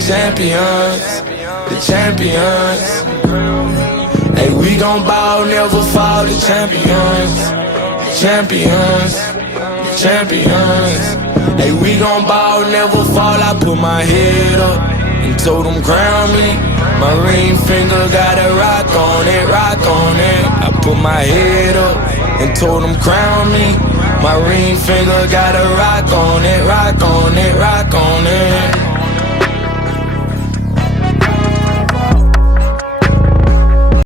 champions, the champions. Hey, we gon' ball, never fall, the champions, the champions, the champions. Hey, we gon' ball, never fall. I put my head up and told them crown me. My ring finger got a rock on it, rock on it. I put my head up and told them crown me. My ring finger got a rock on it, rock on it, rock on it.